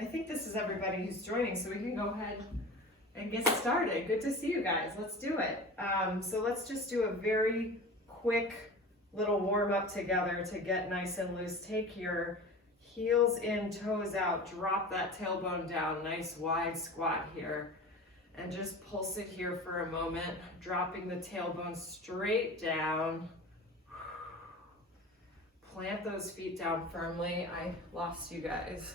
I think this is everybody who's joining, so we can go ahead and get started. Good to see you guys. Let's do it. So let's just do a very quick little warm up together to get nice and loose. Take your heels in, toes out, drop that tailbone down, nice wide squat here. And just pulse it here for a moment, dropping the tailbone straight down. Plant those feet down firmly. I lost you guys.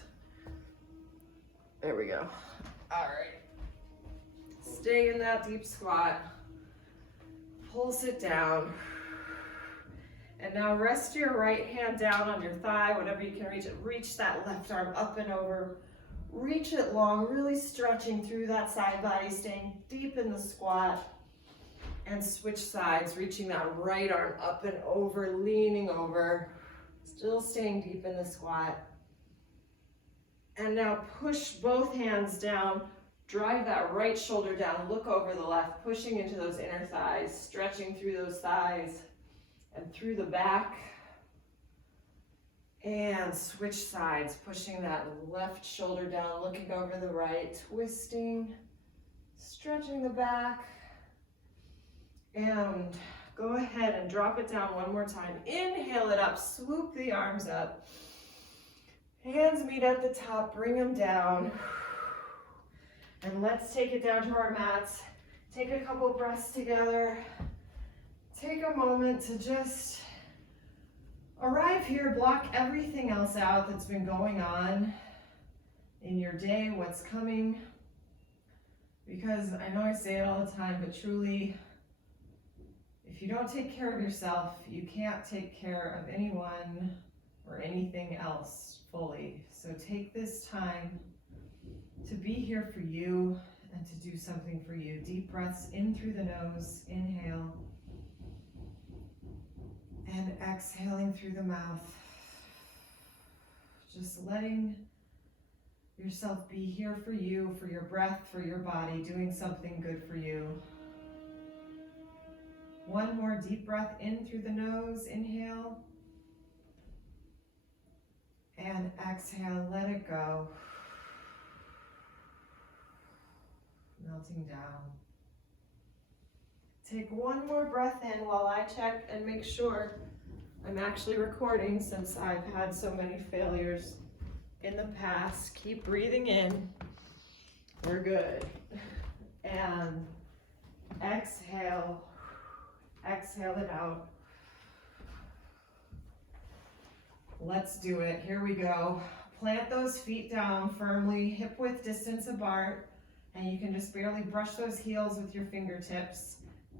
There we go. All right. Stay in that deep squat. Pulse it down. And now rest your right hand down on your thigh, whatever you can reach it. Reach that left arm up and over. Reach it long, really stretching through that side body, staying deep in the squat. And switch sides, reaching that right arm up and over, leaning over. Still staying deep in the squat. And now push both hands down. Drive that right shoulder down, look over the left, pushing into those inner thighs, stretching through those thighs and through the back. And switch sides, pushing that left shoulder down, looking over the right, twisting, stretching the back. And go ahead and drop it down one more time. Inhale it up, swoop the arms up. Hands meet at the top, bring them down. And let's take it down to our mats. Take a couple breaths together. Take a moment to just arrive here, block everything else out that's been going on in your day, what's coming. Because I know I say it all the time, but truly, if you don't take care of yourself, you can't take care of anyone or anything else fully. So take this time to be here for you and to do something for you. Deep breaths in through the nose, inhale, and exhaling through the mouth. Just letting yourself be here for you, for your breath, for your body, doing something good for you. One more deep breath in through the nose, inhale, and exhale, let it go. Melting down. Take one more breath in while I check and make sure I'm actually recording, since I've had so many failures in the past. Keep breathing in. We're good. And exhale. Exhale it out. Let's do it. Here we go. Plant those feet down firmly, hip width distance apart. And you can just barely brush those heels with your fingertips.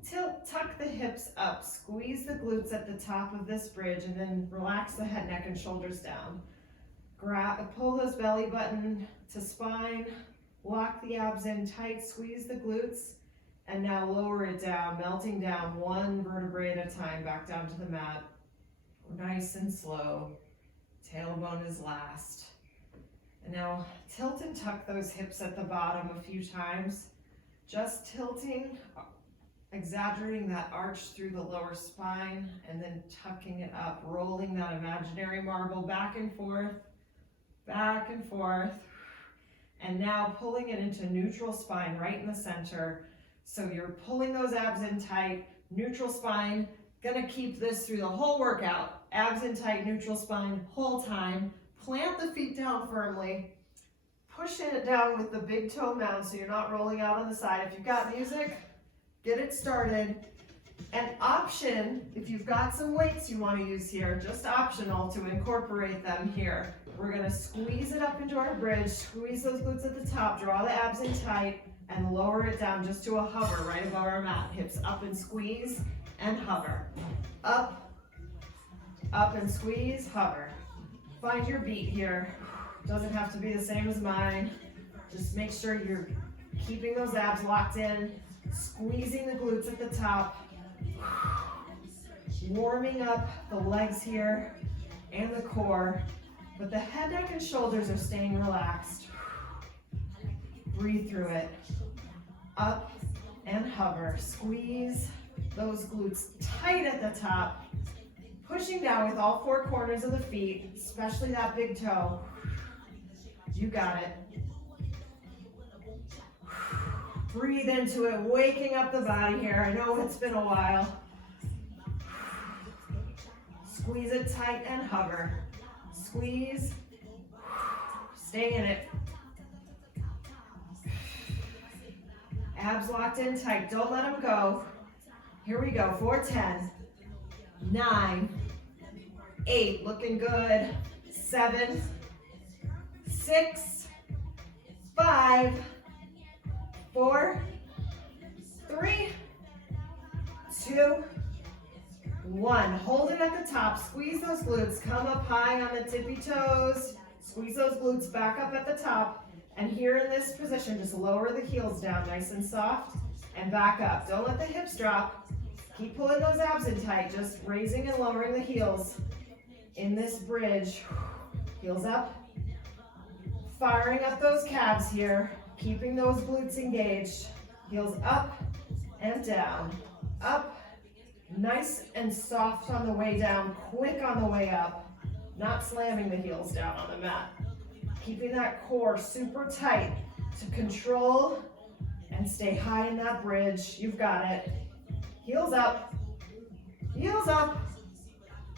Tuck the hips up, squeeze the glutes at the top of this bridge, and then relax the head, neck, and shoulders down. Pull those belly button to spine, lock the abs in tight, squeeze the glutes, and now lower it down, melting down one vertebrae at a time, back down to the mat. Nice and slow. Tailbone is last. And now tilt and tuck those hips at the bottom a few times. Just tilting, exaggerating that arch through the lower spine, and then tucking it up, rolling that imaginary marble back and forth, and now pulling it into neutral spine right in the center. So you're pulling those abs in tight, neutral spine, gonna keep this through the whole workout. Abs in tight, neutral spine, whole time. Plant the feet down firmly. Push it down with the big toe mound so you're not rolling out on the side. If you've got music, get it started. And option, if you've got some weights you want to use here, just optional to incorporate them here. We're going to squeeze it up into our bridge, squeeze those glutes at the top, draw the abs in tight, and lower it down just to a hover right above our mat. Hips up and squeeze and hover. Up and squeeze, hover. Find your beat here. Doesn't have to be the same as mine. Just make sure you're keeping those abs locked in, squeezing the glutes at the top, warming up the legs here and the core, but the head, neck, and shoulders are staying relaxed. Breathe through it. Up and hover. Squeeze those glutes tight at the top, pushing down with all four corners of the feet, especially that big toe. You got it. Breathe into it, waking up the body here. I know it's been a while. Squeeze it tight and hover. Squeeze. Stay in it. Abs locked in tight. Don't let them go. Here we go. 4, 10, 9, 8. Looking good. 7, 6, 5, 4, 3, 2, 1. Hold it at the top. Squeeze those glutes. Come up high on the tippy toes. Squeeze those glutes back up at the top. And here in this position, just lower the heels down nice and soft and back up. Don't let the hips drop. Keep pulling those abs in tight. Just raising and lowering the heels in this bridge. Heels up. Firing up those calves here. Keeping those glutes engaged. Heels up and down. Up. Nice and soft on the way down. Quick on the way up. Not slamming the heels down on the mat. Keeping that core super tight to control and stay high in that bridge. You've got it. Heels up. Heels up.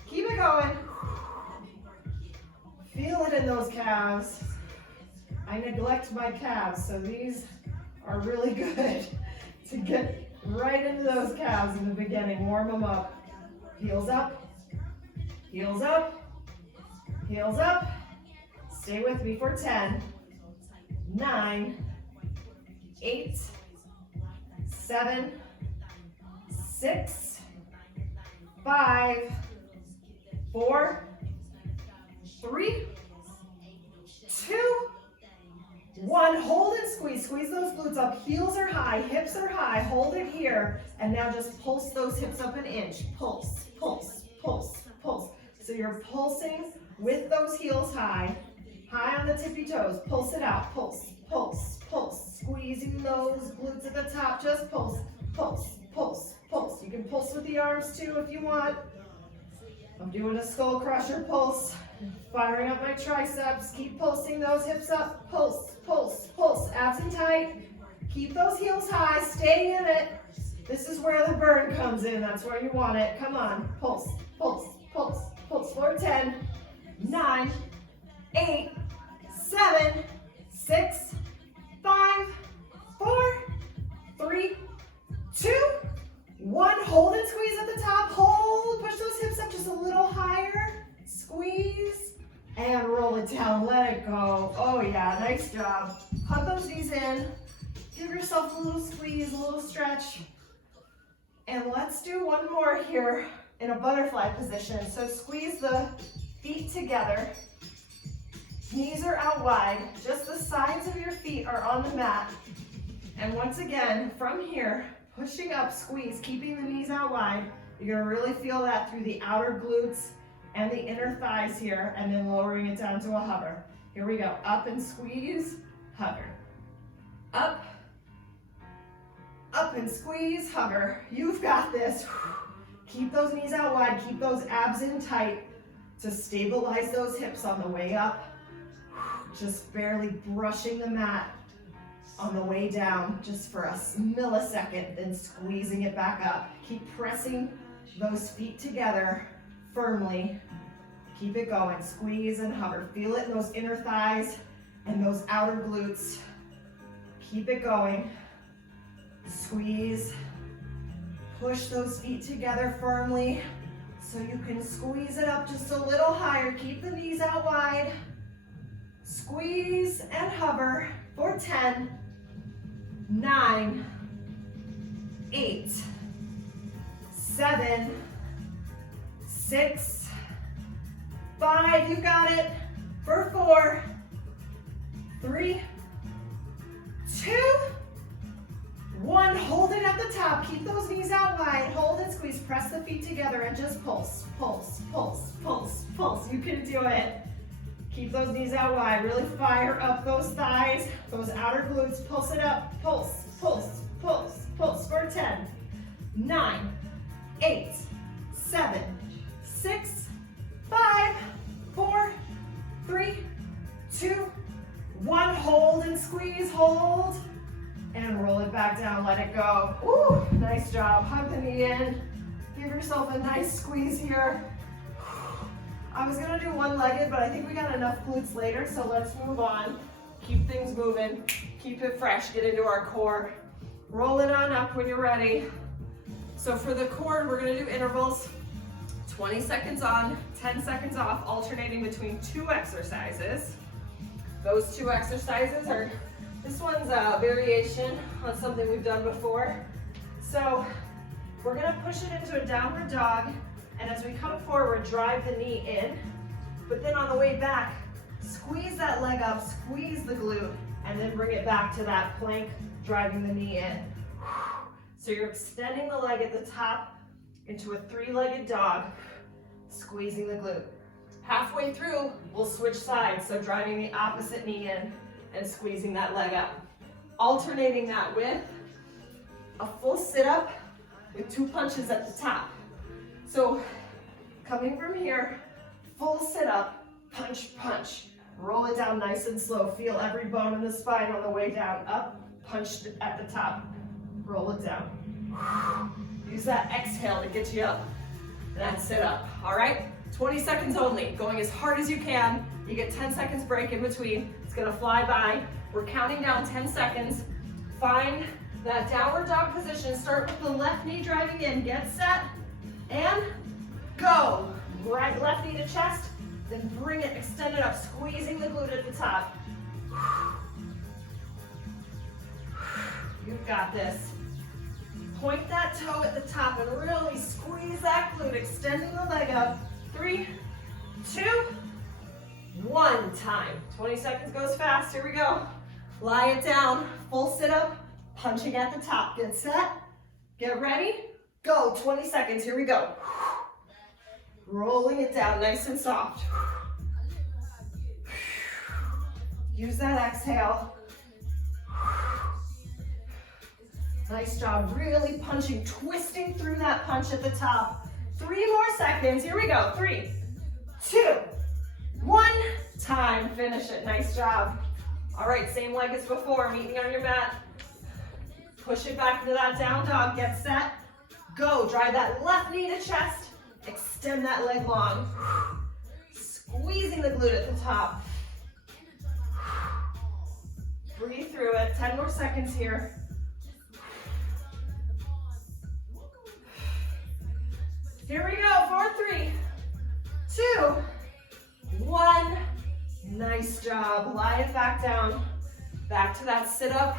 Keep it going. Feel it in those calves. I neglect my calves, so these are really good to get right into those calves in the beginning. Warm them up. Heels up. Heels up. Heels up. Stay with me for 10, 9, 8, 7, 6, 5, 4, 3, 2, 1. Hold and squeeze. Squeeze those glutes up. Heels are high. Hips are high. Hold it here. And now just pulse those hips up an inch. Pulse, pulse, pulse, pulse. So you're pulsing with those heels high. High on the tippy toes. Pulse it out. Pulse, pulse, pulse. Squeezing those glutes at the top. Just pulse, pulse, pulse, pulse. You can pulse with the arms too if you want. I'm doing a skull crusher pulse. Firing up my triceps. Keep pulsing those hips up. Pulse, pulse, pulse. Abs in tight. Keep those heels high. Stay in it. This is where the burn comes in. That's where you want it. Come on. Pulse, pulse, pulse, pulse. For 10, 9, 8, 7, 6, 5, 4, 3, 2, 1. Hold and squeeze at the top. Hold. Push those hips up just a little higher. Squeeze and roll it down. Let it go. Oh yeah, nice job. Hug those knees in. Give yourself a little squeeze, a little stretch. And let's do one more here in a butterfly position. So squeeze the feet together. Knees are out wide. Just the sides of your feet are on the mat. And once again, from here, pushing up, squeeze, keeping the knees out wide. You're gonna really feel that through the outer glutes and the inner thighs here, and then lowering it down to a hover. Here we go. Up and squeeze, hover. Up, up and squeeze, hover. You've got this. Keep those knees out wide. Keep those abs in tight to stabilize those hips on the way up. Just barely brushing the mat on the way down, just for a millisecond, then squeezing it back up. Keep pressing those feet together firmly. Keep it going. Squeeze and hover. Feel it in those inner thighs and those outer glutes. Keep it going. Squeeze. Push those feet together firmly so you can squeeze it up just a little higher. Keep the knees out wide. Squeeze and hover for 10, 9, 8, 7, 6, 5, you got it, for 4, 3, 2, 1, hold it at the top, keep those knees out wide, hold and squeeze, press the feet together and just pulse, pulse, pulse, pulse, pulse, you can do it. Keep those knees out wide, really fire up those thighs, those outer glutes, pulse it up, pulse, pulse, pulse, pulse for 10, 9, 8, 7, 6, 5, 4, 3, 2, One, hold and squeeze, hold, and roll it back down, let it go. Ooh, nice job. Hug the knee in. Give yourself a nice squeeze here. I was gonna do one-legged, but I think we got enough glutes later, so let's move on. Keep things moving, keep it fresh, get into our core. Roll it on up when you're ready. So for the core, we're gonna do intervals, 20 seconds on, 10 seconds off, alternating between 2 exercises. Those 2 exercises are, this one's a variation on something we've done before. So we're gonna push it into a downward dog, and as we come forward, drive the knee in, but then on the way back, squeeze that leg up, squeeze the glute, and then bring it back to that plank, driving the knee in. So you're extending the leg at the top into a 3-legged dog, squeezing the glute. Halfway through, we'll switch sides, so driving the opposite knee in and squeezing that leg up. Alternating that with a full sit-up with 2 punches at the top. So coming from here, full sit-up, punch, punch. Roll it down nice and slow. Feel every bone in the spine on the way down. Up, punch at the top. Roll it down. Use that exhale to get you up. That's sit-up, all right? 20 seconds only, going as hard as you can. You get 10 seconds break in between. It's gonna fly by. We're counting down 10 seconds. Find that downward dog position. Start with the left knee driving in. Get set, and go. Right, left knee to chest, then bring it, extend it up, squeezing the glute at the top. You've got this. Point that toe at the top and really squeeze that glute, extending the leg up. 3, 2, 1, time. 20 seconds goes fast, here we go. Lie it down, full sit up, punching at the top. Get set, get ready, go. 20 seconds, here we go. Rolling it down nice and soft. Use that exhale. Nice job, really punching, twisting through that punch at the top. 3 more seconds, here we go. 3, 2, 1, time. Finish it, nice job. All right, same leg as before, meeting on your mat. Push it back into that down dog, get set, go. Drive that left knee to chest, extend that leg long. Squeezing the glute at the top. Breathe through it, 10 more seconds here. Here we go, 4, 3, 2, 1. Nice job, lie it back down. Back to that sit up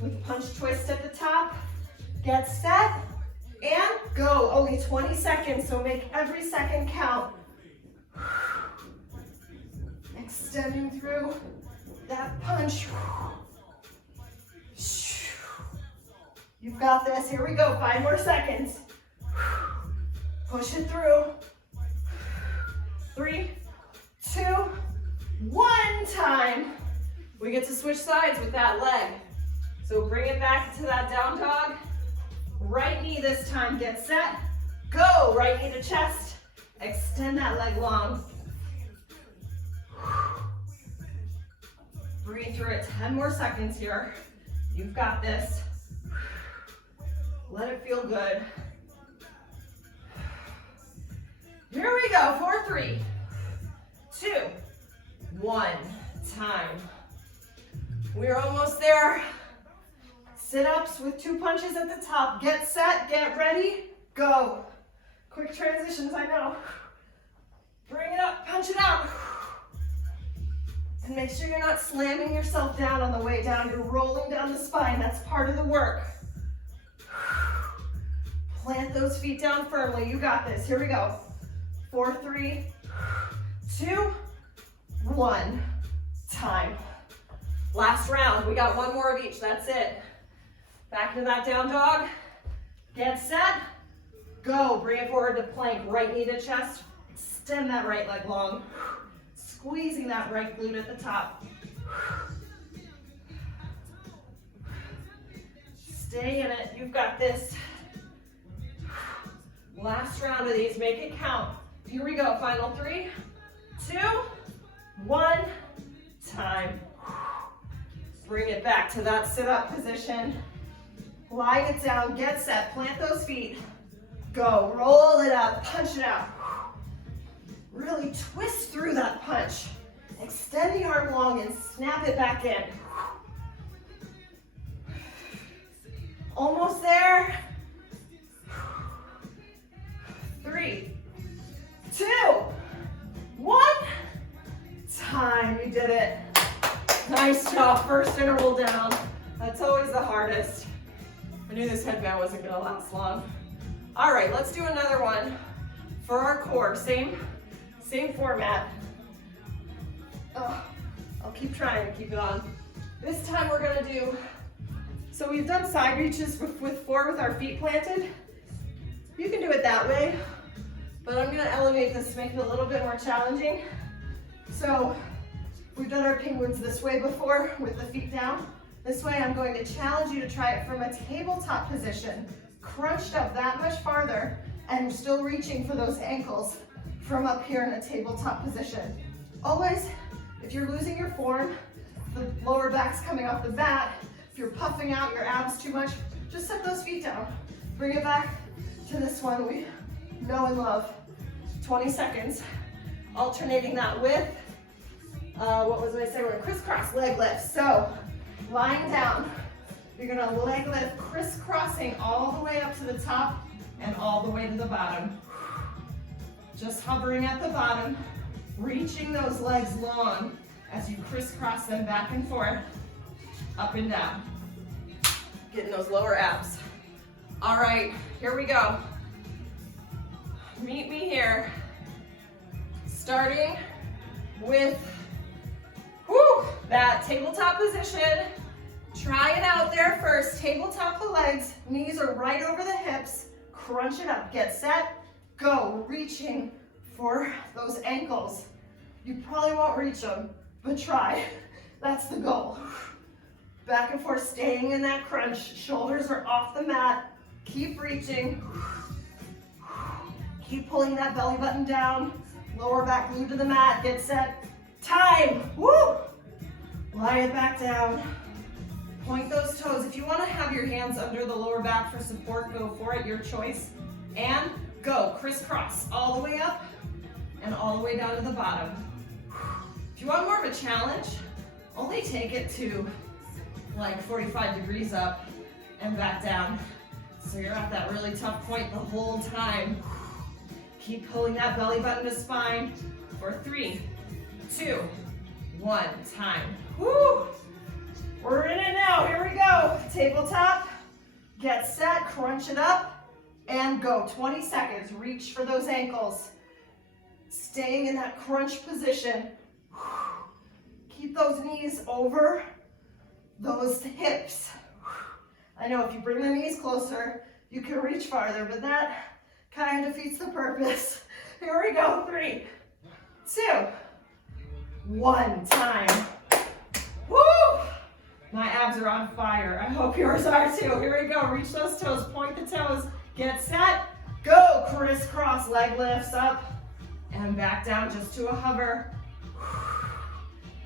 with punch twist at the top. Get set, and go. Only 20 seconds, so make every second count. Extending through that punch. You've got this, here we go, 5 more seconds. Push it through. 3, 2, 1, time. We get to switch sides with that leg. So bring it back to that down dog. Right knee this time, get set, go. Right knee to chest, extend that leg long. Breathe through it, 10 more seconds here. You've got this. Let it feel good. Here we go, 4, 3, 2, 1, time. We're almost there. Sit-ups with 2 punches at the top. Get set, get ready, go. Quick transitions, I know. Bring it up, punch it out. And make sure you're not slamming yourself down on the way down. You're rolling down the spine, that's part of the work. Plant those feet down firmly, you got this, here we go. 4, 3, 2, 1, time. Last round, we got 1 more of each, that's it. Back into that down dog, get set, go. Bring it forward to plank, right knee to chest, extend that right leg long, squeezing that right glute at the top. Stay in it, you've got this. Last round of these, make it count. Here we go, final 3, 2, 1, time. bring it back to that sit-up position. Lie it down, get set, plant those feet. Go, roll it up, punch it out. Really twist through that punch. Extend the arm long and snap it back in. Almost there. 3, 2, 1. Time, you did it. Nice job, first interval down. That's always the hardest. I knew this headband wasn't gonna last long. All right, let's do another one for our core. Same format. I'll keep trying to keep it on. This time we're gonna do, so we've done side reaches with 4 with our feet planted. You can do it that way, but I'm gonna elevate this to make it a little bit more challenging. So we've done our penguins this way before with the feet down. This way I'm going to challenge you to try it from a tabletop position, crunched up that much farther and still reaching for those ankles from up here in a tabletop position. Always, if you're losing your form, the lower back's coming off the mat, if you're puffing out your abs too much, just set those feet down. Bring it back to this one we know and love. 20 seconds. Alternating that with, what was I saying? We're gonna crisscross leg lifts. So, lying down, you're gonna leg lift, crisscrossing all the way up to the top and all the way to the bottom. Just hovering at the bottom, reaching those legs long as you crisscross them back and forth, up and down. Getting those lower abs. All right, here we go. Meet me here. Starting with that tabletop position. Try it out there first. Tabletop the legs, knees are right over the hips. Crunch it up, get set, go. Reaching for those ankles. You probably won't reach them, but try. That's the goal. Back and forth, staying in that crunch. Shoulders are off the mat. Keep reaching. Keep pulling that belly button down. Lower back glued to the mat. Get set. Time. Woo! Lie it back down. Point those toes. If you want to have your hands under the lower back for support, go for it, your choice. And go. Crisscross all the way up and all the way down to the bottom. If you want more of a challenge, only take it to like 45 degrees up and back down. So you're at that really tough point the whole time. Keep pulling that belly button to spine for 3, 2, 1, time. Woo! We're in it now, here we go. Tabletop, get set, crunch it up, and go. 20 seconds, reach for those ankles. Staying in that crunch position. Keep those knees over those hips. I know if you bring the knees closer, you can reach farther, but that kind of defeats the purpose. Here we go, 3, 2, 1, time. Woo! My abs are on fire. I hope yours are too. Here we go, reach those toes, point the toes, get set, go. Crisscross leg lifts up and back down just to a hover.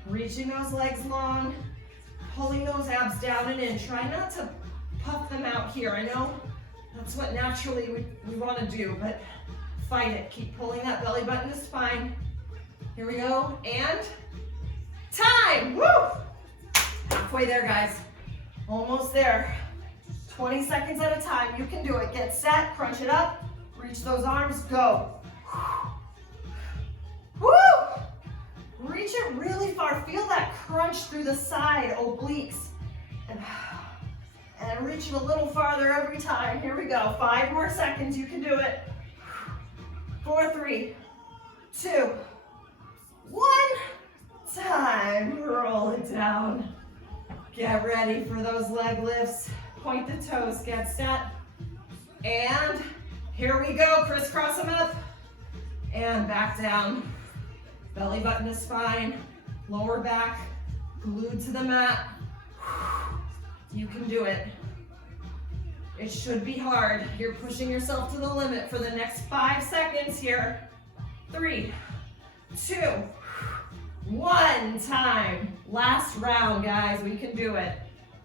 Reaching those legs long, pulling those abs down and in. Try not to puff them out here. I know that's what naturally we want to do, but fight it. Keep pulling that belly button to spine. Here we go, and time! Woo! Halfway there, guys. Almost there. 20 seconds at a time. You can do it. Get set, crunch it up, reach those arms, go. Woo! Reach it really far. Feel that crunch through the side obliques. And reach it a little farther every time. Here we go. 5 more seconds. You can do it. 4, 3, 2, 1. Time. Roll it down. Get ready for those leg lifts. Point the toes. Get set. And here we go. Crisscross them up. And back down. Belly button to spine. Lower back glued to the mat. You can do it. It should be hard. You're pushing yourself to the limit for the next 5 seconds here. 3, 2, 1, time. Last round, guys, we can do it.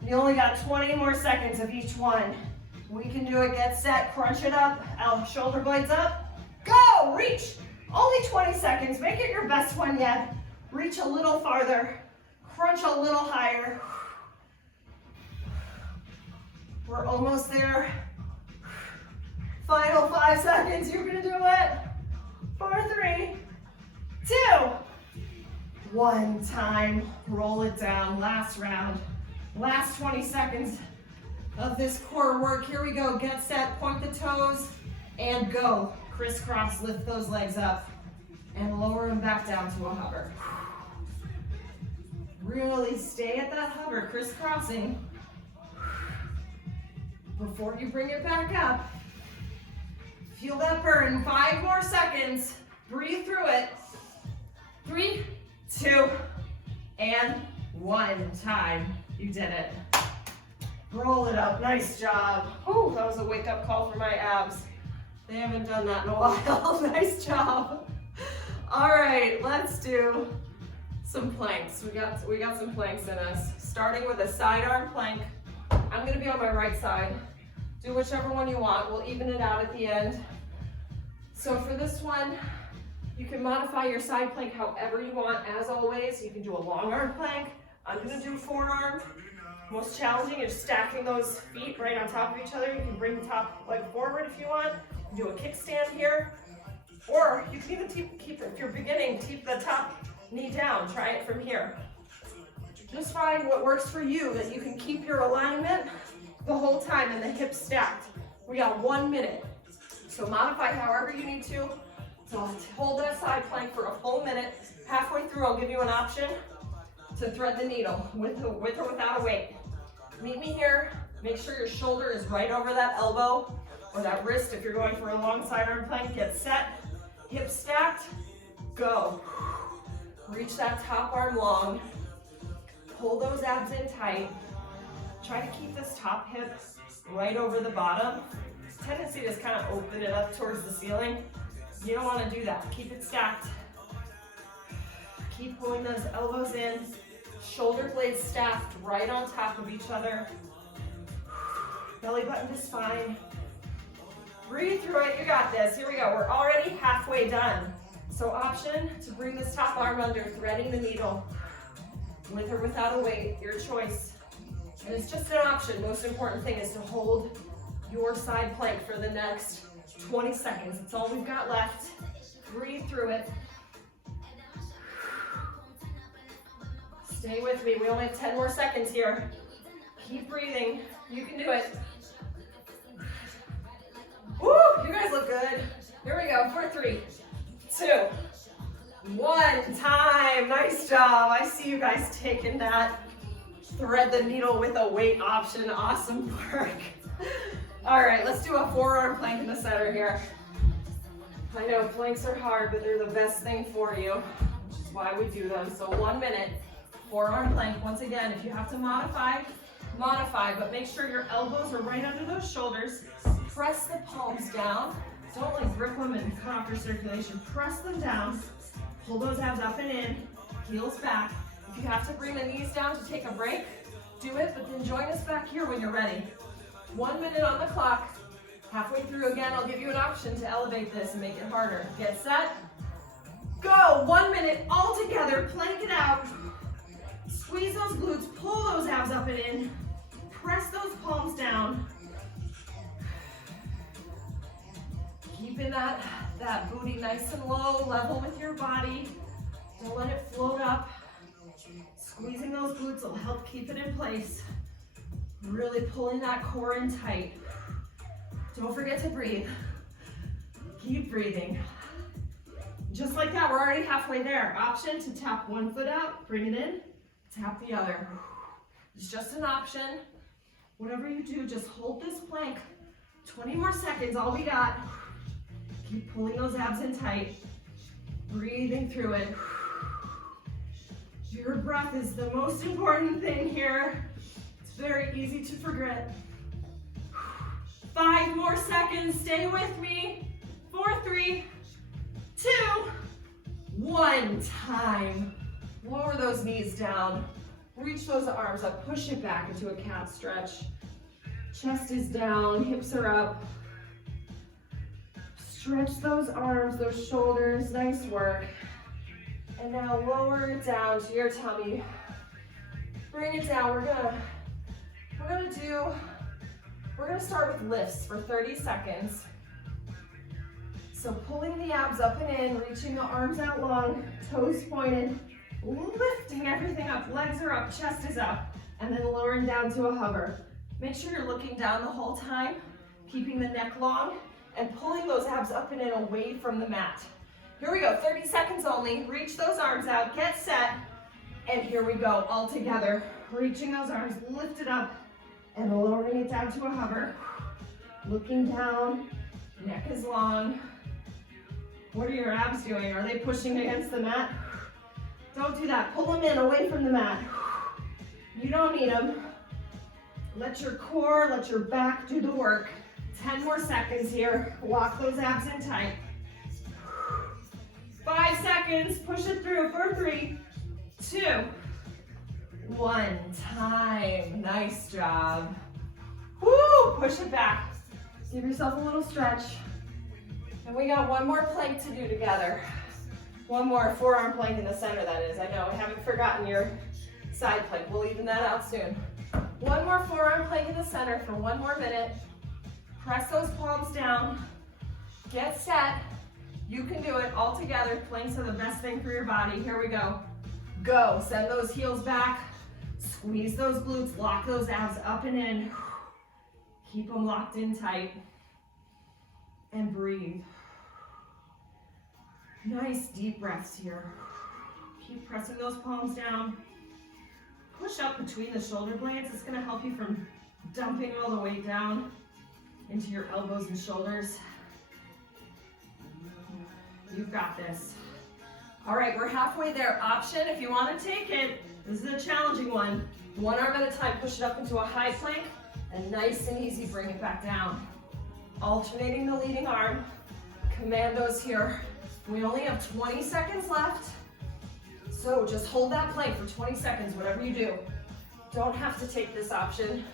You only got 20 more seconds of each one. We can do it, get set, crunch it up, shoulder blades up. Go, reach. Only 20 seconds, make it your best one yet. Reach a little farther, crunch a little higher. We're almost there. Final 5 seconds, you're gonna do it. 4, 3, 2, 1. Time, roll it down, last round. Last 20 seconds of this core work. Here we go, get set, point the toes, and go. Crisscross, lift those legs up, and lower them back down to a hover. Really stay at that hover, crisscrossing. Before you bring it back up, feel that burn. 5 more seconds. Breathe through it. 3, 2, and 1. Time. You did it. Roll it up. Nice job. Oh, that was a wake-up call for my abs. They haven't done that in a while. Nice job. All right, let's do some planks. We got some planks in us. Starting with a sidearm plank. I'm gonna be on my right side. Do whichever one you want. We'll even it out at the end. So for this one, you can modify your side plank however you want. As always, you can do a long arm plank. I'm gonna do forearm. Most challenging is stacking those feet right on top of each other. You can bring the top leg forward if you want. Do a kickstand here. Or you can even keep, if you're beginning, keep the top knee down. Try it from here. Just find what works for you, that you can keep your alignment the whole time and the hips stacked. We got 1 minute. So modify however you need to. So hold that side plank for a full minute. Halfway through, I'll give you an option to thread the needle with or without a weight. Meet me here. Make sure your shoulder is right over that elbow or that wrist. If you're going for a long sidearm plank, get set. Hips stacked. Go. Reach that top arm long. Pull those abs in tight. Try to keep this top hip right over the bottom. Tendency to just kind of open it up towards the ceiling. You don't want to do that. Keep it stacked. Keep pulling those elbows in. Shoulder blades stacked right on top of each other. Belly button to spine. Breathe through it. You got this. Here we go. We're already halfway done. So option to bring this top arm under, threading the needle. With or without a weight, your choice. And it's just an option. Most important thing is to hold your side plank for the next 20 seconds. That's all we've got left. Breathe through it. Stay with me. We only have 10 more seconds here. Keep breathing. You can do it. Woo! You guys look good. Here we go. 4, 3, 2, 1. Time. Nice job. I see you guys taking that. Thread the needle with a weight option. Awesome work. All right, let's do a forearm plank in the center here. I know planks are hard, but they're the best thing for you, which is why we do them. So 1 minute, forearm plank. Once again, if you have to modify, but make sure your elbows are right under those shoulders. Press the palms down. Don't like grip them and cut off your circulation. Press them down. Pull those abs up and in. Heels back. If you have to bring the knees down to take a break, do it, but then join us back here when you're ready. 1 minute on the clock. Halfway through again, I'll give you an option to elevate this and make it harder. Get set. Go. 1 minute all together. Plank it out. Squeeze those glutes. Pull those abs up and in. Press those palms down. Keeping that booty nice and low, level with your body. Don't let it float up. Squeezing those glutes will help keep it in place. Really pulling that core in tight. Don't forget to breathe. Keep breathing. Just like that, we're already halfway there. Option to tap one foot out, bring it in, tap the other. It's just an option. Whatever you do, just hold this plank. 20 more seconds, all we got. Keep pulling those abs in tight. Breathing through it. Your breath is the most important thing here. It's very easy to forget. 5 more seconds, stay with me. 4, 3, 2, 1. Time. Lower those knees down. Reach those arms up. Push it back into a cat stretch. Chest is down, hips are up. Stretch those arms, those shoulders. Nice work. And now lower it down to your tummy. Bring it down. We're gonna start with lifts for 30 seconds. So pulling the abs up and in, reaching the arms out long, toes pointed, lifting everything up, legs are up, chest is up, and then lowering down to a hover. Make sure you're looking down the whole time, keeping the neck long, and pulling those abs up and in away from the mat. Here we go, 30 seconds only. Reach those arms out, get set, and here we go, all together. Reaching those arms, lift it up, and lowering it down to a hover. Looking down, neck is long. What are your abs doing? Are they pushing against the mat? Don't do that. Pull them in, away from the mat. You don't need them. Let your core, let your back do the work. 10 more seconds here. Lock those abs in tight. 5 seconds. Push it through for 3, 2, 1. Time. Nice job. Woo! Push it back. Give yourself a little stretch. And we got one more plank to do together. One more forearm plank in the center, that is. I know, I haven't forgotten your side plank. We'll even that out soon. One more forearm plank in the center for 1 more minute. Press those palms down. Get set. You can do it all together. Planks are the best thing for your body. Here we go. Go. Send those heels back. Squeeze those glutes. Lock those abs up and in. Keep them locked in tight. And breathe. Nice deep breaths here. Keep pressing those palms down. Push up between the shoulder blades. It's gonna help you from dumping all the weight down into your elbows and shoulders. You've got this. All right, we're halfway there. Option, if you wanna take it, this is a challenging one. One arm at a time, push it up into a high plank, and nice and easy, bring it back down. Alternating the leading arm. Commandos here. We only have 20 seconds left. So just hold that plank for 20 seconds, whatever you do. Don't have to take this option,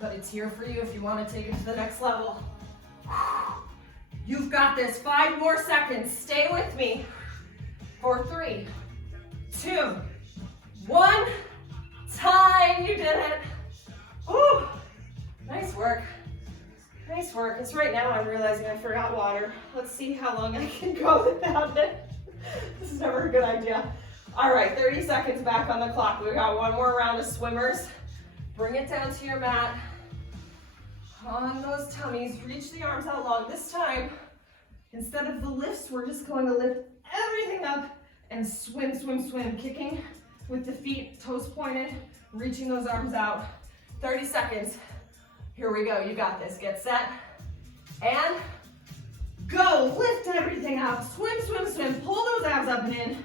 but it's here for you if you want to take it to the next level. You've got this. 5 more seconds. Stay with me. For 3, 2, 1. Time. You did it. Ooh, nice work. Nice work. It's right now I'm realizing I forgot water. Let's see how long I can go without it. This is never a good idea. All right, 30 seconds back on the clock. We got one more round of swimmers. Bring it down to your mat. On those tummies, reach the arms out long. This time, instead of the lifts, we're just going to lift everything up and swim, swim, swim. Kicking with the feet, toes pointed, reaching those arms out. 30 seconds. Here we go, you got this. Get set, and go. Lift everything up. Swim, swim, swim. Pull those abs up and in.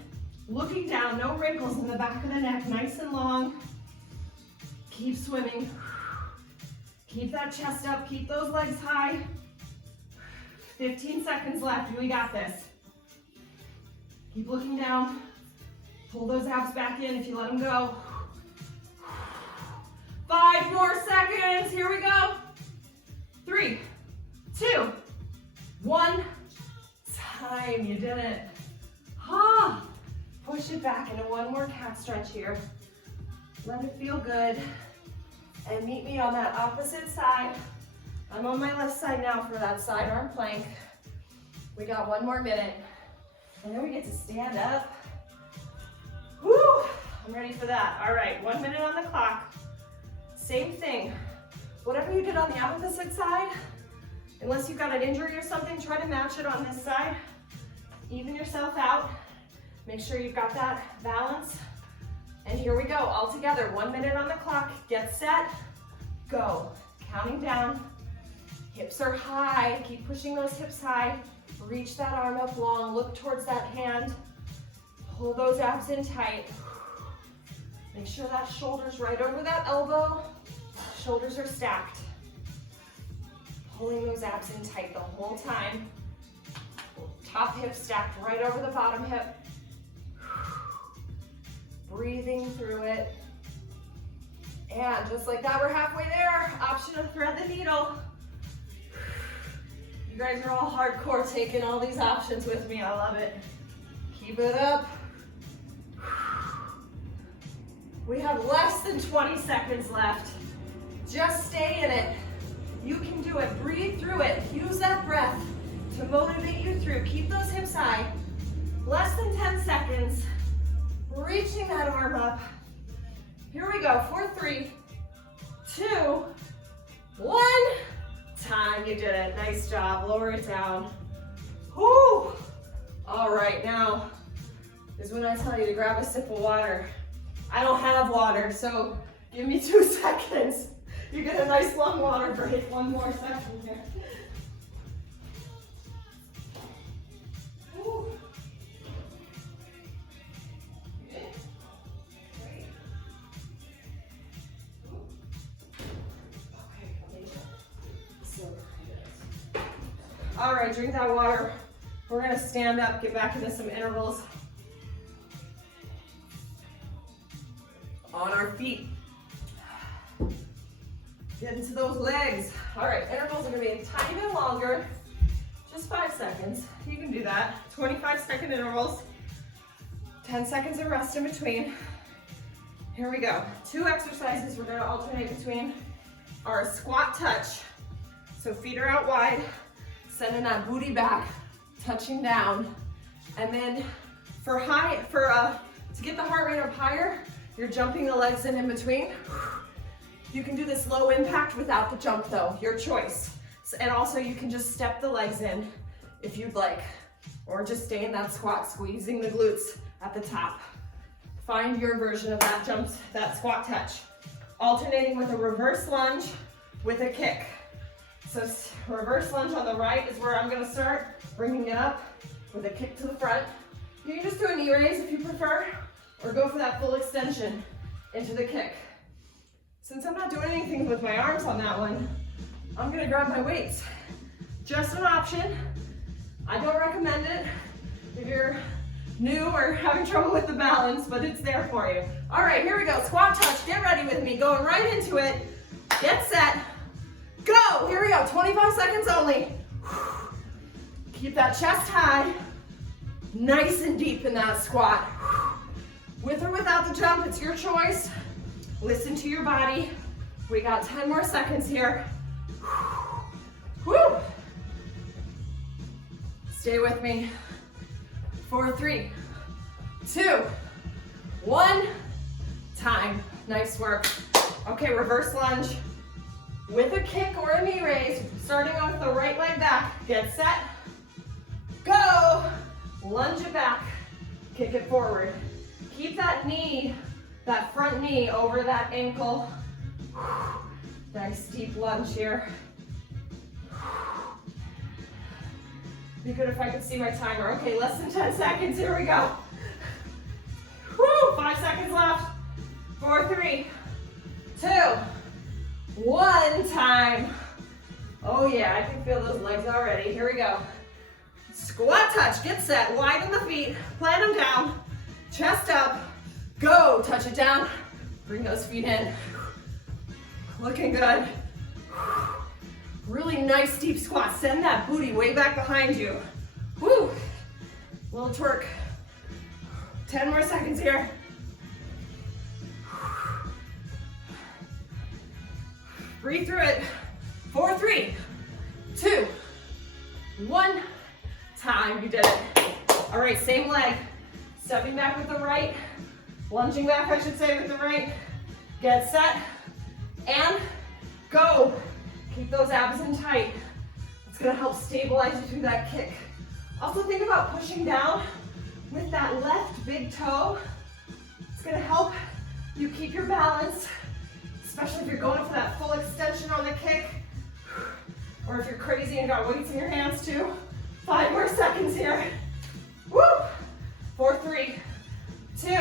Looking down, no wrinkles in the back of the neck, nice and long. Keep swimming. Keep that chest up, keep those legs high. 15 seconds left, we got this. Keep looking down. Pull those abs back in if you let them go. 5 more seconds, here we go. 3, 2, 1. Time, you did it. Push it back into one more cat stretch here. Let it feel good. And meet me on that opposite side. I'm on my left side now for that side arm plank. We got 1 more minute. And then we get to stand up. Woo! I'm ready for that. All right, 1 minute on the clock. Same thing. Whatever you did on the opposite side, unless you've got an injury or something, try to match it on this side. Even yourself out. Make sure you've got that balance. And here we go, all together. 1 minute on the clock. Get set, go. Counting down. Hips are high. Keep pushing those hips high. Reach that arm up long. Look towards that hand. Pull those abs in tight. Make sure that shoulder's right over that elbow. Shoulders are stacked. Pulling those abs in tight the whole time. Top hip stacked right over the bottom hip. breathing through it. And just like that, we're halfway there. Option to thread the needle. You guys are all hardcore taking all these options with me. I love it. Keep it up. We have less than 20 seconds left. Just stay in it. You can do it. Breathe through it. Use that breath to motivate you through. Keep those hips high. Less than 10 seconds. Reaching that arm up. Here we go. 4, 3, 2, 1. Time. You did it. Nice job. Lower it down. Whoo! All right, now is when I tell you to grab a sip of water. I don't have water, so give me 2 seconds. You get a nice long water break. 1 more second here. Woo. Okay. Great. All right, drink that water. We're gonna stand up, get back into some intervals. On our feet. Get into those legs. All right, intervals are gonna be a tiny bit longer, just 5 seconds. You can do that. 25-second intervals, 10 seconds of rest in between. Here we go. 2 exercises we're gonna alternate between our squat touch. So feet are out wide, sending that booty back, touching down. And then to get the heart rate up higher, you're jumping the legs in between. You can do this low impact without the jump though, your choice. And also you can just step the legs in if you'd like, or just stay in that squat, squeezing the glutes at the top. Find your version of that jump, that squat touch. Alternating with a reverse lunge with a kick. So reverse lunge on the right is where I'm gonna start, bringing it up with a kick to the front. You can just do a knee raise if you prefer, or go for that full extension into the kick. Since I'm not doing anything with my arms on that one, I'm gonna grab my weights. Just an option. I don't recommend it if you're new or having trouble with the balance, but it's there for you. All right, here we go. Squat touch. Get ready with me. Going right into it. Get set. Go. Here we go. 25 seconds only. Keep that chest high. Nice and deep in that squat. With or without the jump, it's your choice. Listen to your body. We got 10 more seconds here. Woo! Stay with me. 4, 3, 2, 1. Time. Nice work. Okay, reverse lunge with a kick or a knee raise. Starting off the right leg back. Get set. Go. Lunge it back. Kick it forward. Keep that knee, that front knee over that ankle. Nice deep lunge here. Be good if I could see my timer. Okay, less than 10 seconds. Here we go. Woo, 5 seconds left. 4, 3, 2, 1. Time. Oh yeah, I can feel those legs already. Here we go. Squat touch. Get set. Widen the feet. Plant them down. Chest up. Go. Touch it down. Bring those feet in. Looking good. Really nice deep squat. Send that booty way back behind you. Woo! Little twerk. 10 more seconds here. Breathe through it. 4, 3, 2, 1. Time. You did it. All right, same leg. Stepping back with the right. Lunging back, I should say, with the right. Get set. And go. Keep those abs in tight. It's gonna help stabilize you through that kick. Also think about pushing down with that left big toe. It's gonna help you keep your balance, especially if you're going for that full extension on the kick, or if you're crazy and got weights in your hands too. 5 more seconds here. Woo! 4, 3, 2,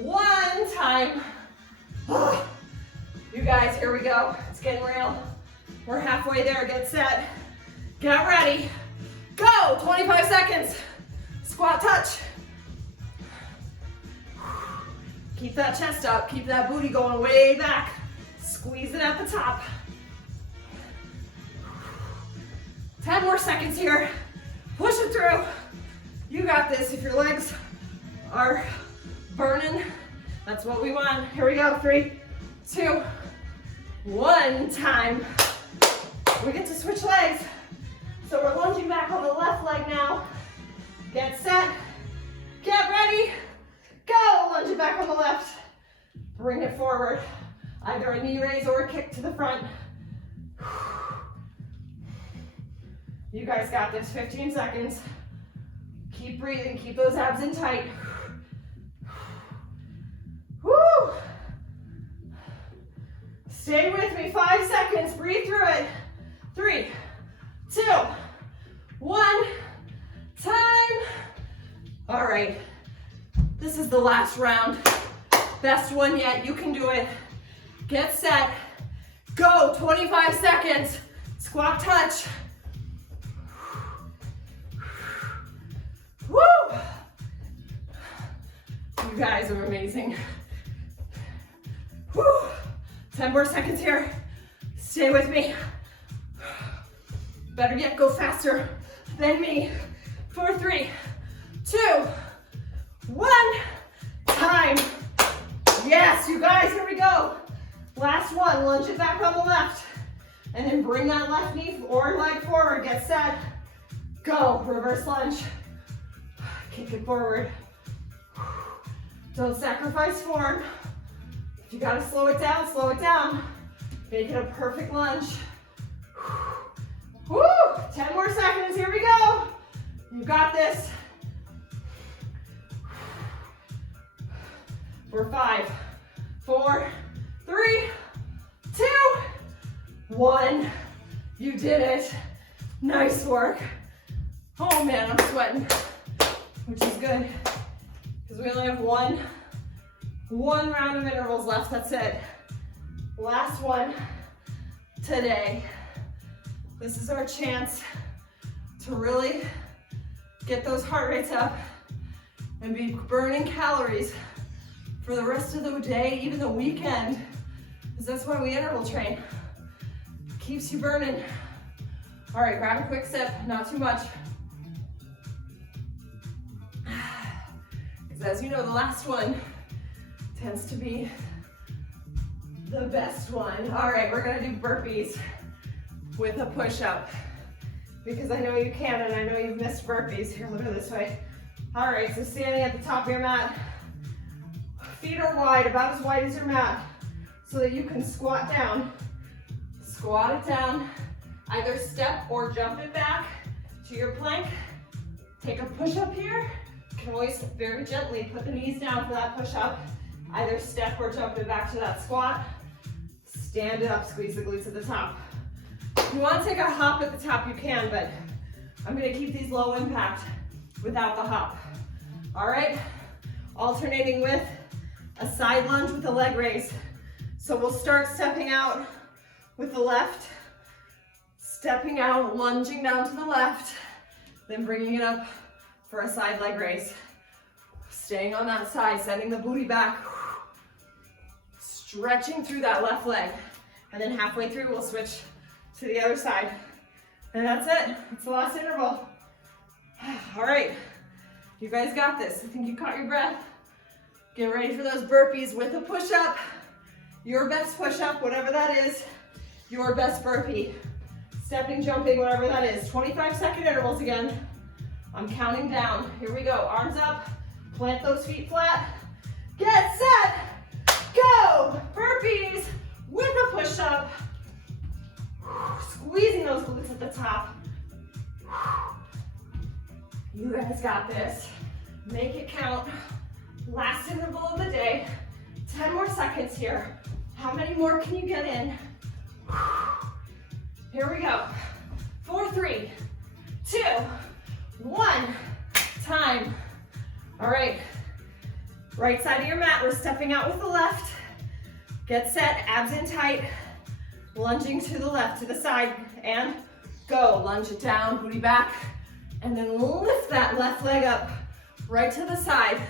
1. Time. You guys, here we go. It's getting real. We're halfway there. Get set. Get ready. Go. 25 seconds. Squat touch. Keep that chest up, keep that booty going way back. Squeeze it at the top. 10 more seconds here. Push it through. You got this. If your legs are burning, that's what we want. Here we go. 3, 2, 1. Time. We get to switch legs. So we're lunging back on the left leg now. Get set. Get ready. Go. Lunge it back on the left. Bring it forward. Either a knee raise or a kick to the front. You guys got this. 15 seconds. Keep breathing. Keep those abs in tight. Woo! Stay with me. 5 seconds. Breathe through it. 3, 2, 1. Time. All right. This is the last round. Best one yet. You can do it. Get set. Go. 25 seconds. Squat touch. Woo! You guys are amazing. Woo! 10 more seconds here. Stay with me. Better yet, go faster than me. 4, 3, 2, 1. Time. Yes, you guys, here we go. Last one. Lunge it back on the left. And then bring that left knee or leg forward. Get set. Go. Reverse lunge. Kick it forward. Don't sacrifice form. If you gotta slow it down, slow it down. Make it a perfect lunge. Woo! 10 more seconds, here we go. You got this. For 5, 4, 3, 2, 1. You did it. Nice work. Oh man, I'm sweating, which is good, because we only have one round of intervals left. That's it. Last one today. This is our chance to really get those heart rates up and be burning calories for the rest of the day, even the weekend, because that's why we interval train. Keeps you burning. All right, grab a quick sip, not too much. Because as you know, the last one tends to be the best one. All right, we're gonna do burpees with a push-up, because I know you can, and I know you've missed burpees. Here, look at this way. All right, so standing at the top of your mat, feet are wide, about as wide as your mat, so that you can squat down. Squat it down, either step or jump it back to your plank. Take a push-up here. You can always very gently put the knees down for that push-up. Either step or jump it back to that squat. Stand it up, squeeze the glutes at the top. If you want to take a hop at the top, you can, but I'm gonna keep these low impact without the hop. All right, alternating with a side lunge with a leg raise. So we'll start stepping out with the left, stepping out, lunging down to the left, then bringing it up for a side leg raise. Staying on that side, sending the booty back, stretching through that left leg. And then halfway through, we'll switch to the other side. And that's it. It's the last interval. All right, you guys got this. I think you caught your breath. Get ready for those burpees with a push-up. Your best push-up, whatever that is. Your best burpee. Stepping, jumping, whatever that is. 25-second intervals again. I'm counting down. Here we go. Arms up. Plant those feet flat. Get set. Go. Burpees with a push-up. Squeezing those glutes at the top. You guys got this. Make it count. Last interval of the day. 10 more seconds here. How many more can you get in? Here we go. 4, 3, 2, 1. Time. All right. Right side of your mat. We're stepping out with the left. Get set. Abs in tight. Lunging to the left, to the side, and go. Lunge it down, booty back, and then lift that left leg up right to the side.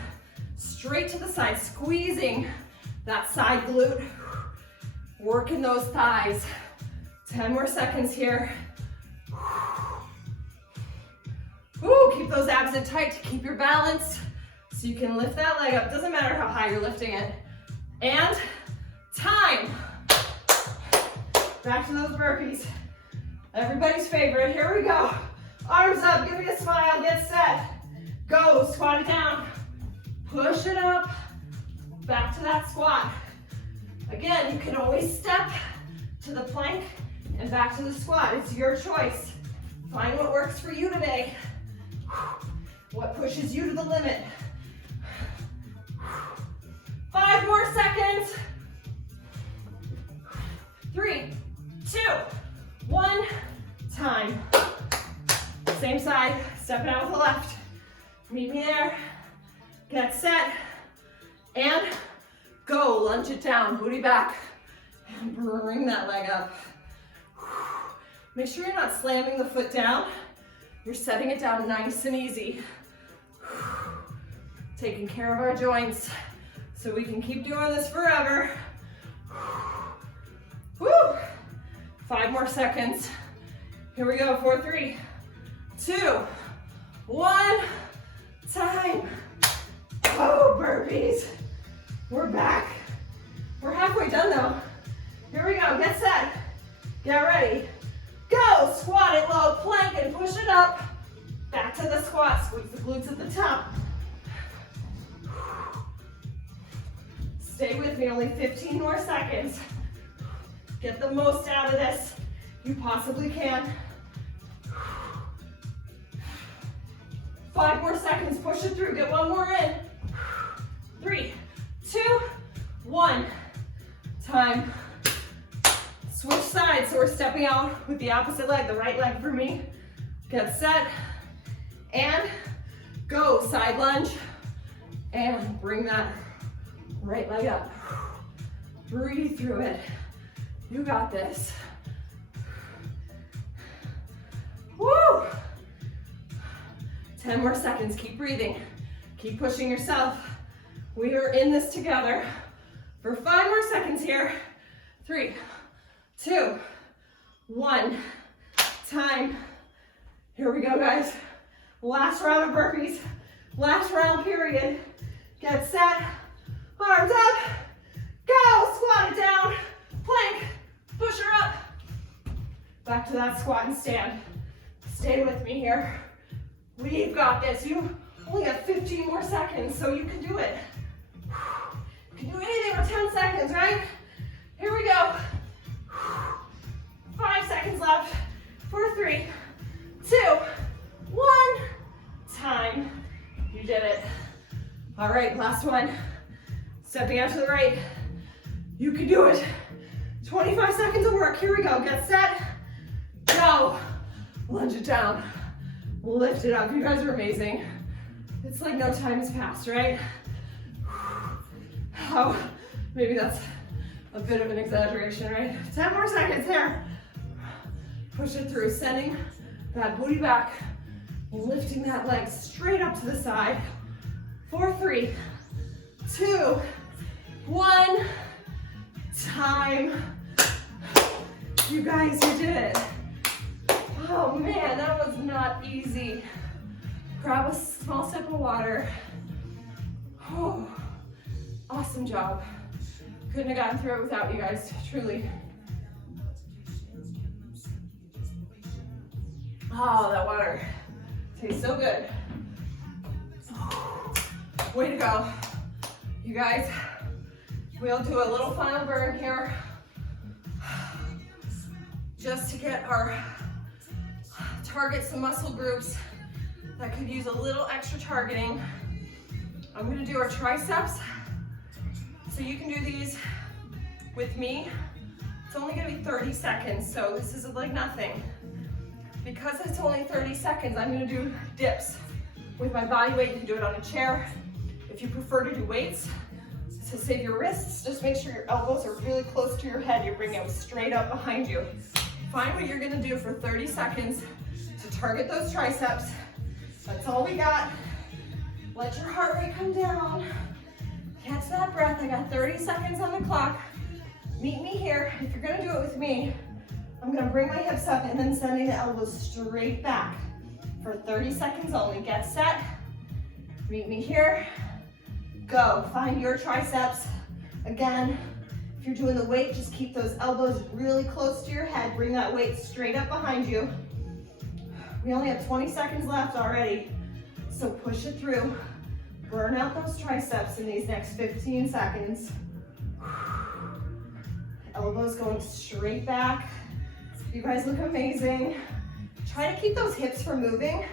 straight to the side, squeezing that side glute, working those thighs. 10 more seconds here. Woo, keep those abs in tight to keep your balance so you can lift that leg up. Doesn't matter how high you're lifting it. And time. Back to those burpees. Everybody's favorite. Here we go. Arms up, give me a smile, get set. Go, squat it down. Push it up. Back to that squat. Again, you can always step to the plank and back to the squat. It's your choice. Find what works for you today. What pushes you to the limit. 5 more seconds. 3, 2, 1, time. Same side, stepping out with the left. Meet me there. Get set. And go, lunge it down, booty back. And bring that leg up. Make sure you're not slamming the foot down. You're setting it down nice and easy. Taking care of our joints so we can keep doing this forever. Woo! 5 more seconds. Here we go, 4, 3, 2, 1, time. Oh, burpees. We're back. We're halfway done though. Here we go, get set, get ready. Go, squat it low, plank and push it up. Back to the squat, squeeze the glutes at the top. Stay with me, only 15 more seconds. Get the most out of this you possibly can. 5 more seconds, push it through, get 1 more in. 3, 2, 1, time. Switch sides, so we're stepping out with the opposite leg, the right leg for me. Get set, and go, side lunge, and bring that right leg up. Breathe through it. You got this. Woo! 10 more seconds, keep breathing. Keep pushing yourself. We are in this together for 5 more seconds here. 3, 2, 1, time. Here we go, guys. Last round of burpees, last round period. Get set, arms up, go, squat it down, plank, push her up. Back to that squat and stand. Stay with me here. We've got this. You only have 15 more seconds, so you can do it. You can do anything for 10 seconds, right? Here we go. 5 seconds left. 4, 3, 2, 1, time. You did it. All right, last one. Stepping out to the right. You can do it. 25 seconds of work. Here we go. Get set. Go. Lunge it down. Lift it up. You guys are amazing. It's like no time has passed, right? Oh, maybe that's a bit of an exaggeration, right? 10 more seconds here. Push it through, sending that booty back, lifting that leg straight up to the side. 4, 3, 2, 1, time. You guys, you did it. Oh man, that was not easy. Grab a small sip of water. Oh, awesome job. Couldn't have gotten through it without you guys, truly. Oh, that water tastes so good. Way to go. You guys, we'll do a little final burn here just to get our target some muscle groups that could use a little extra targeting. I'm gonna do our triceps. So you can do these with me. It's only gonna be 30 seconds, so this is like nothing. Because it's only 30 seconds, I'm gonna do dips with my body weight. You can do it on a chair. If you prefer to do weights, to save your wrists, just make sure your elbows are really close to your head. You're bringing them straight up behind you. Find what you're gonna do for 30 seconds to target those triceps. That's all we got. Let your heart rate come down. Catch that breath. I got 30 seconds on the clock. Meet me here. If you're gonna do it with me, I'm gonna bring my hips up and then sending the elbows straight back for 30 seconds only. Get set. Meet me here. Go. Find your triceps. Again, if you're doing the weight, just keep those elbows really close to your head. Bring that weight straight up behind you. We only have 20 seconds left already, so push it through. Burn out those triceps in these next 15 seconds. Elbows going straight back. You guys look amazing. Try to keep those hips from moving.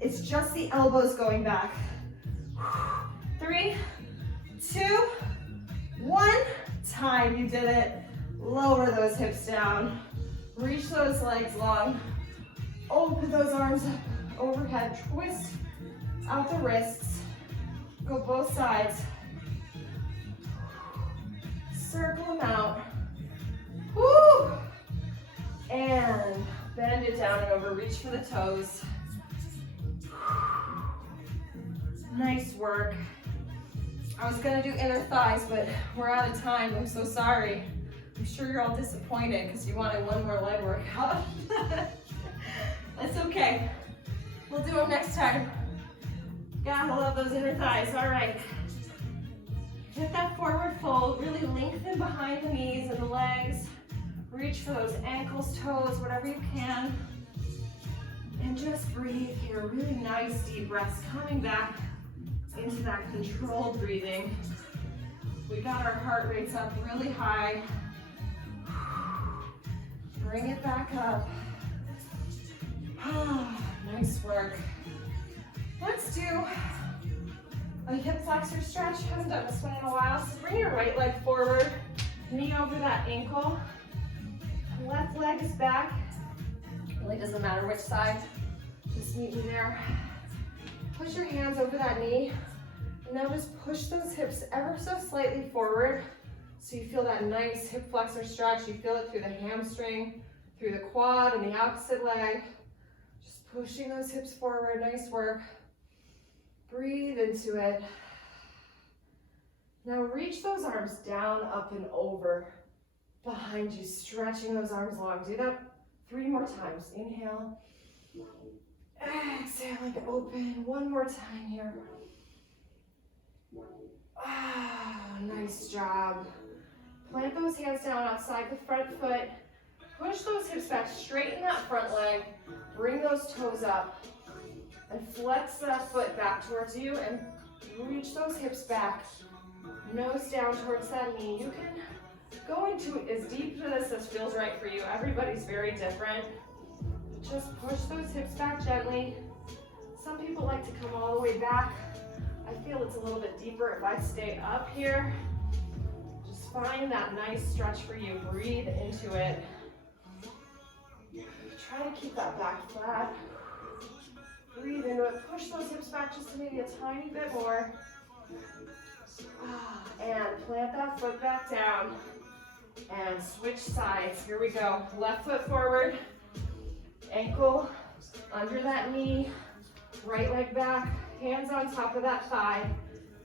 It's just the elbows going back. 3, 2, 1. Time, you did it. Lower those hips down. Reach those legs long. Open those arms up overhead. Twist out the wrists. Go both sides. Circle them out. Woo! And bend it down and over. Reach for the toes. Nice work. I was gonna do inner thighs, but we're out of time. I'm so sorry. I'm sure you're all disappointed because you wanted one more leg workout. That's okay. We'll do them next time. Gotta love those inner thighs. All right. Hit that forward fold. Really lengthen behind the knees and the legs. Reach for those ankles, toes, whatever you can. And just breathe here. Really nice deep breaths coming back into that controlled breathing. We got our heart rates up really high. Bring it back up. Nice work. Let's do a hip flexor stretch. Haven't done this one in a while. So bring your right leg forward, knee over that ankle. Left leg is back. Really doesn't matter which side. Just meet me there. Push your hands over that knee. And now just push those hips ever so slightly forward so you feel that nice hip flexor stretch. You feel it through the hamstring, through the quad and the opposite leg. Just pushing those hips forward. Nice work. Breathe into it. Now reach those arms down, up, and over behind you, stretching those arms long. Do that 3 more times. Inhale. Exhale and open. One more time here. Nice job. Plant those hands down outside the front foot. Push those hips back, straighten that front leg. Bring those toes up. And flex that foot back towards you and reach those hips back. Nose down towards that knee. You can go into as deep to this as feels right for you. Everybody's very different. Just push those hips back gently. Some people like to come all the way back. I feel it's a little bit deeper if I stay up here. Just find that nice stretch for you. Breathe into it. Try to keep that back flat. Breathe into it. Push those hips back just maybe a tiny bit more. And plant that foot back down. And switch sides. Here we go. Left foot forward. Ankle under that knee. Right leg back. Hands on top of that thigh.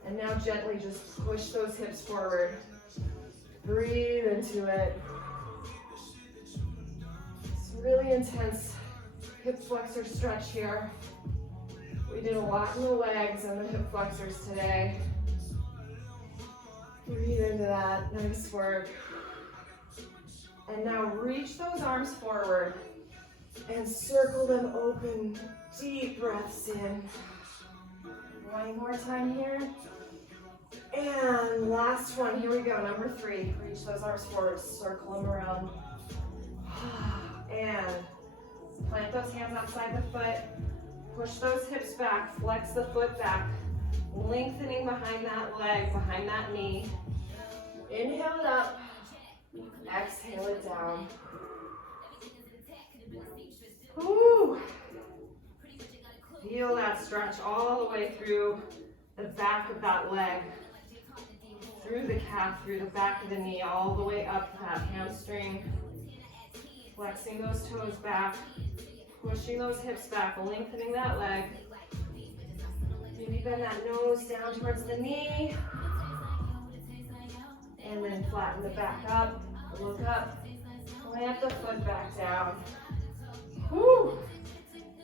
And now gently just push those hips forward. Breathe into it. It's really intense hip flexor stretch here. We did a lot in the legs and the hip flexors today. Breathe into that. Nice work. And now reach those arms forward and circle them open. Deep breaths in. One more time here. And last one. Here we go. Number 3. Reach those arms forward. Circle them around. And plant those hands outside the foot. Push those hips back. Flex the foot back. Lengthening behind that leg, behind that knee. Inhale it up. Exhale it down. Woo. Feel that stretch all the way through the back of that leg, through the calf, through the back of the knee, all the way up to that hamstring. Flexing those toes back, pushing those hips back, lengthening that leg. Maybe bend that nose down towards the knee. And then flatten the back up, look up, plant the foot back down. Whew.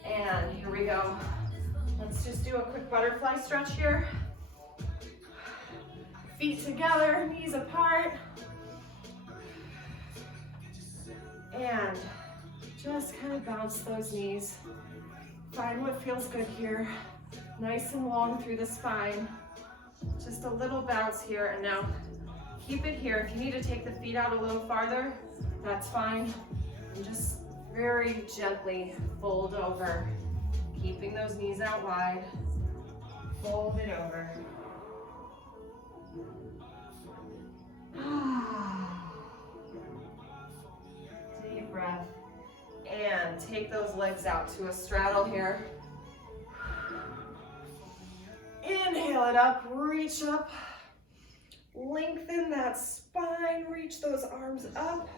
And here we go. Let's just do a quick butterfly stretch here. Feet together, knees apart. And just kind of bounce those knees. Find what feels good here. Nice and long through the spine. Just a little bounce here, and now keep it here. If you need to take the feet out a little farther, that's fine. And just very gently fold over. Keeping those knees out wide. Fold it over. Deep breath. And take those legs out to a straddle here. Inhale it up, reach up. Lengthen that spine, reach those arms up.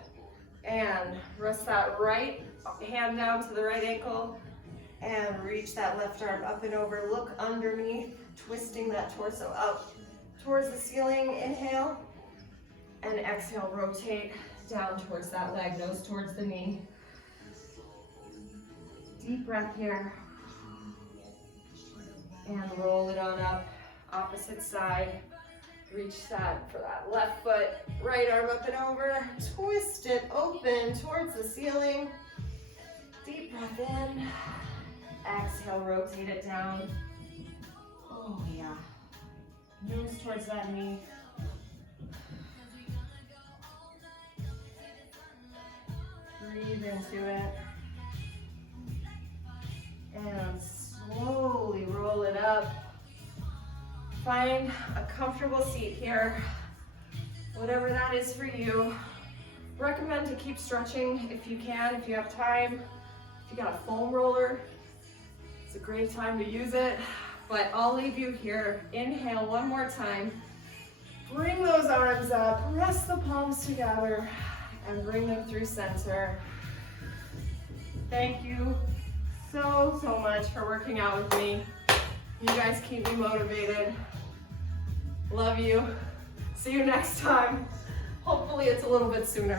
And rest that right hand down to the right ankle. And reach that left arm up and over. Look underneath, twisting that torso up towards the ceiling. Inhale. And exhale, rotate down towards that leg, nose towards the knee. Deep breath here. And roll it on up, opposite side. Reach that for that left foot, right arm up and over. Twist it open towards the ceiling. Deep breath in. Exhale, rotate it down. Oh yeah. Nose towards that knee. Breathe into it. And slowly roll it up. Find a comfortable seat here, whatever that is for you. Recommend to keep stretching if you can, if you have time. If you got a foam roller, it's a great time to use it. But I'll leave you here. Inhale one more time. Bring those arms up, rest the palms together, and bring them through center. Thank you so much for working out with me. You guys keep me motivated. Love you. See you next time. Hopefully it's a little bit sooner.